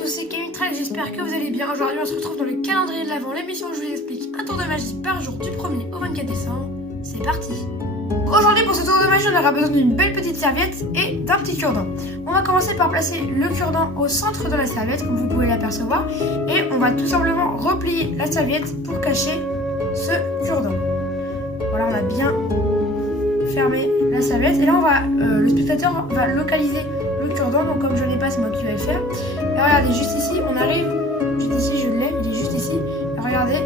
tous, c'est Kemitrax, j'espère que vous allez bien. Aujourd'hui on se retrouve dans le calendrier de l'Avent, l'émission où je vous explique un tour de magie par jour du 1er au 24 décembre. C'est parti. Aujourd'hui pour ce tour de magie on aura besoin d'une belle petite serviette et d'un petit cure-dent. On va commencer par placer le cure-dent au centre de la serviette comme vous pouvez l'apercevoir. Et on va tout simplement replier la serviette pour cacher ce cure-dent. Voilà, on a bien fermé la serviette et là on va, le spectateur va localiser le cure-dent, donc comme je n'ai pas, c'est moi qui vais le faire. Et regardez, juste ici, on arrive, juste ici, je le lève, il est juste ici. Et regardez,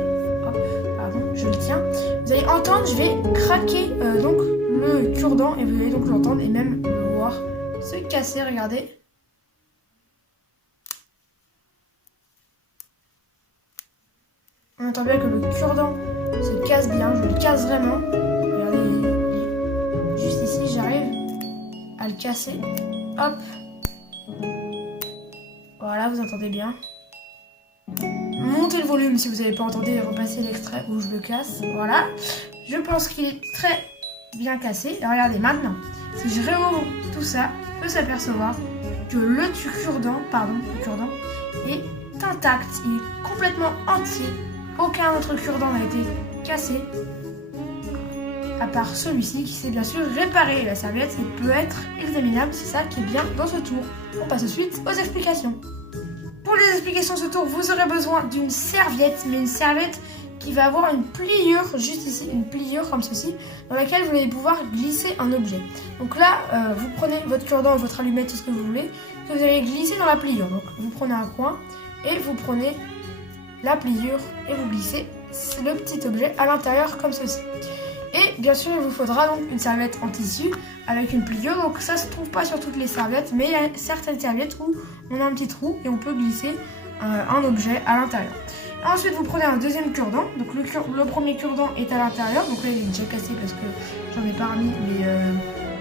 hop, pardon, je le tiens. Vous allez entendre, je vais craquer donc le cure-dent et vous allez donc l'entendre et même le voir se casser, regardez. On entend bien que le cure-dent se casse bien, je le casse vraiment. Regardez, juste ici, j'arrive à le casser. Hop. Voilà, vous entendez bien. Montez le volume si vous n'avez pas entendu et repassez l'extrait où je le casse. Voilà. Je pense qu'il est très bien cassé. Et regardez maintenant. Si je réouvre tout ça, on peut s'apercevoir que le cure-dent est intact. Il est complètement entier. Aucun autre cure-dent n'a été cassé. À part celui-ci qui s'est bien sûr réparé. La serviette peut être examinable, c'est ça qui est bien dans ce tour. On passe ensuite aux explications. Pour les explications de ce tour, vous aurez besoin d'une serviette, mais une serviette qui va avoir une pliure, juste ici, une pliure comme ceci, dans laquelle vous allez pouvoir glisser un objet. Donc là, vous prenez votre cure-dent, votre allumette, tout ce que vous voulez, que vous allez glisser dans la pliure. Donc vous prenez un coin et vous prenez la pliure et vous glissez le petit objet à l'intérieur comme ceci. Et bien sûr, il vous faudra donc une serviette en tissu avec une pliure. Donc ça se trouve pas sur toutes les serviettes, mais il y a certaines serviettes où on a un petit trou et on peut glisser un objet à l'intérieur. Ensuite, vous prenez un deuxième cure-dent. Donc le premier cure-dent est à l'intérieur. Donc là, il est déjà cassé parce que j'en ai pas remis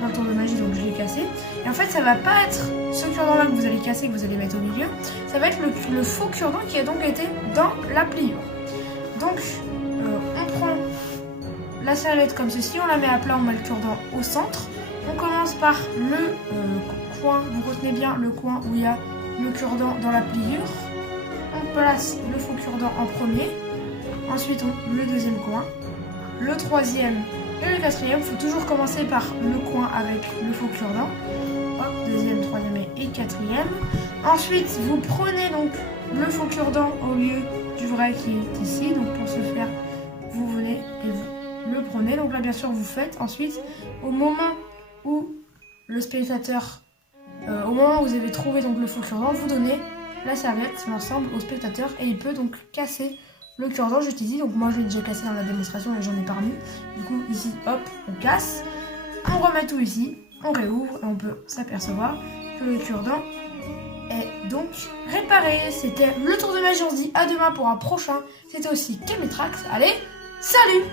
dans le tour de magie, donc je l'ai cassé. Et en fait, ça va pas être ce cure-dent-là que vous allez casser, que vous allez mettre au milieu. Ça va être le faux cure-dent qui a donc été dans la pliure. Donc, on prend la serviette comme ceci, on la met à plat, on met le cure-dent au centre. On commence par le coin, vous retenez bien le coin où il y a le cure-dent dans la pliure. On place le faux cure-dent en premier. Ensuite, le deuxième coin, le troisième et le quatrième. Il faut toujours commencer par le coin avec le faux cure-dent. Hop, deuxième, troisième et quatrième. Ensuite, vous prenez donc le faux cure-dent au lieu du vrai qui est ici. Donc pour ce faire, vous venez et vous le prenez. Donc là, bien sûr, vous faites. Ensuite, au moment où le spectateur, au moment où vous avez trouvé donc le faux cure-dent, vous donnez la serviette, l'ensemble au spectateur et il peut donc casser le cure-dent juste ici. Donc moi, je l'ai déjà cassé dans la démonstration et j'en ai pas remis. Du coup, ici, hop, on casse. On remet tout ici, on réouvre et on peut s'apercevoir que le cure-dent est donc réparé. C'était le tour de magie. On se dit à demain pour un prochain. C'était aussi Kemitrax. Allez, salut!